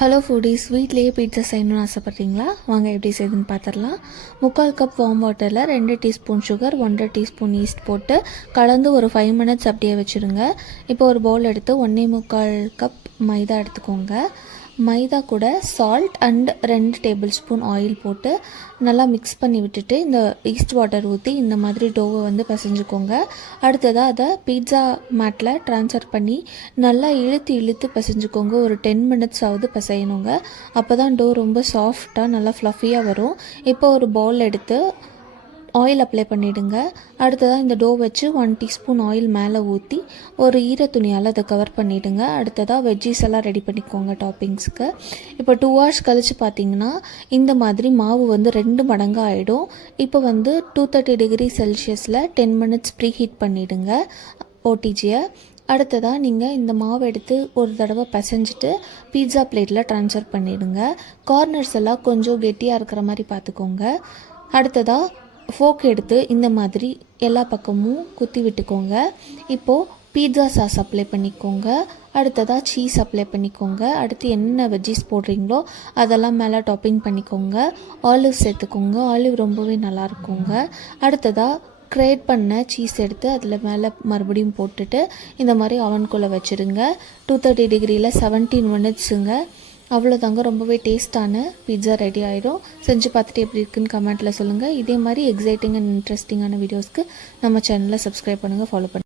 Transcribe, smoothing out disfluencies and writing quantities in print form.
Hello foodies, வீட்லேயே pizza செய்யணும்னு ஆசைப்பட்றீங்களா? வாங்க எப்படி செய்யுதுன்னு பார்த்துடலாம். 3/4 கப் வார்ம் வாட்டரில் 2 டீஸ்பூன் சுகர், 1/2 டீஸ்பூன் ஈஸ்ட் போட்டு கலந்து ஒரு 5 மினிட்ஸ் அப்படியே வச்சுருங்க. இப்போ ஒரு பவுல் எடுத்து 1/4 கப் மைதா எடுத்துக்கோங்க. மைதா கூட salt and 2 table spoon oil போட்டு நல்லா மிக்ஸ் பண்ணி விட்டுட்டு இந்த ஈஸ்ட் வாட்டர் ஊற்றி இந்த மாதிரி டோவை வந்து பிசைஞ்சுக்கோங்க. அடுத்ததாக அதை பீட்சா மேட்டில் ட்ரான்ஸ்ஃபர் பண்ணி நல்லா இழுத்து இழுத்து பிசைஞ்சுக்கோங்க. ஒரு 10 மினிட்ஸ் ஆகுது பிசையணுங்க. அப்போ தான் டோ ரொம்ப சாஃப்டாக நல்லா ஃப்ளஃபியாக வரும். இப்போ ஒரு பவுல் எடுத்து ஆயில் அப்ளை பண்ணிவிடுங்க. அடுத்ததாக இந்த டோ வச்சு 1 டீஸ்பூன் ஆயில் மேலே ஊற்றி ஒரு ஈர துணியால் அதை கவர் பண்ணிவிடுங்க. அடுத்ததாக வெஜ்ஜீஸ் எல்லாம் ரெடி பண்ணிக்கோங்க டாப்பிங்ஸுக்கு. இப்போ 2 ஹவர்ஸ் கழித்து பார்த்தீங்கன்னா இந்த மாதிரி மாவு வந்து 2 மடங்கு ஆகிடும். இப்போ வந்து 230 டிகிரி செல்சியஸில் 10 மினிட்ஸ் ப்ரீ ஹீட் பண்ணிவிடுங்க ஓடிஜியை. அடுத்ததாக நீங்கள் இந்த மாவு எடுத்து ஒரு தடவை பிசைஞ்சிட்டு பீட்சா பிளேட்டில் ட்ரான்ஸ்ஃபர் பண்ணிவிடுங்க. கார்னர்ஸ் எல்லாம் கொஞ்சம் கெட்டியாக இருக்கிற மாதிரி பார்த்துக்கோங்க. அடுத்ததாக ஃபோக் எடுத்து இந்த மாதிரி எல்லா பக்கமும் குத்தி விட்டுக்கோங்க. இப்போது பீட்சா சாஸ் அப்ளை பண்ணிக்கோங்க. அடுத்ததாக சீஸ் அப்ளை பண்ணிக்கோங்க. அடுத்து என்ன வெஜ்ஜீஸ் போடுறீங்களோ அதெல்லாம் மேலே டாப்பிங் பண்ணிக்கோங்க. ஆலிவ் சேர்த்துக்கோங்க. ஆலிவ் ரொம்பவே நல்லாயிருக்குங்க. அடுத்ததாக கிரேட் பண்ண சீஸ் எடுத்து அதில் மேலே மறுபடியும் போட்டுட்டு இந்த மாதிரி அவனுக்குள்ளே வச்சுருங்க. 230 டிகிரியில் 17 மினிட்ஸுங்க. அவ்வளோதாங்க, ரொம்பவே டேஸ்ட்டான பீட்சா ரெடி ஆகிடும். செஞ்சு பார்த்துட்டு எப்படி இருக்குன்னு கமெண்ட்டில் சொல்லுங்கள். இதே மாதிரி எக்ஸைட்டிங் அண்ட் இன்ட்ரெஸ்டிங்கான வீடியோஸ்க்கு நம்ம சேனலை சப்ஸ்கிரைப் பண்ணுங்கள், ஃபாலோ பண்ணுங்கள்.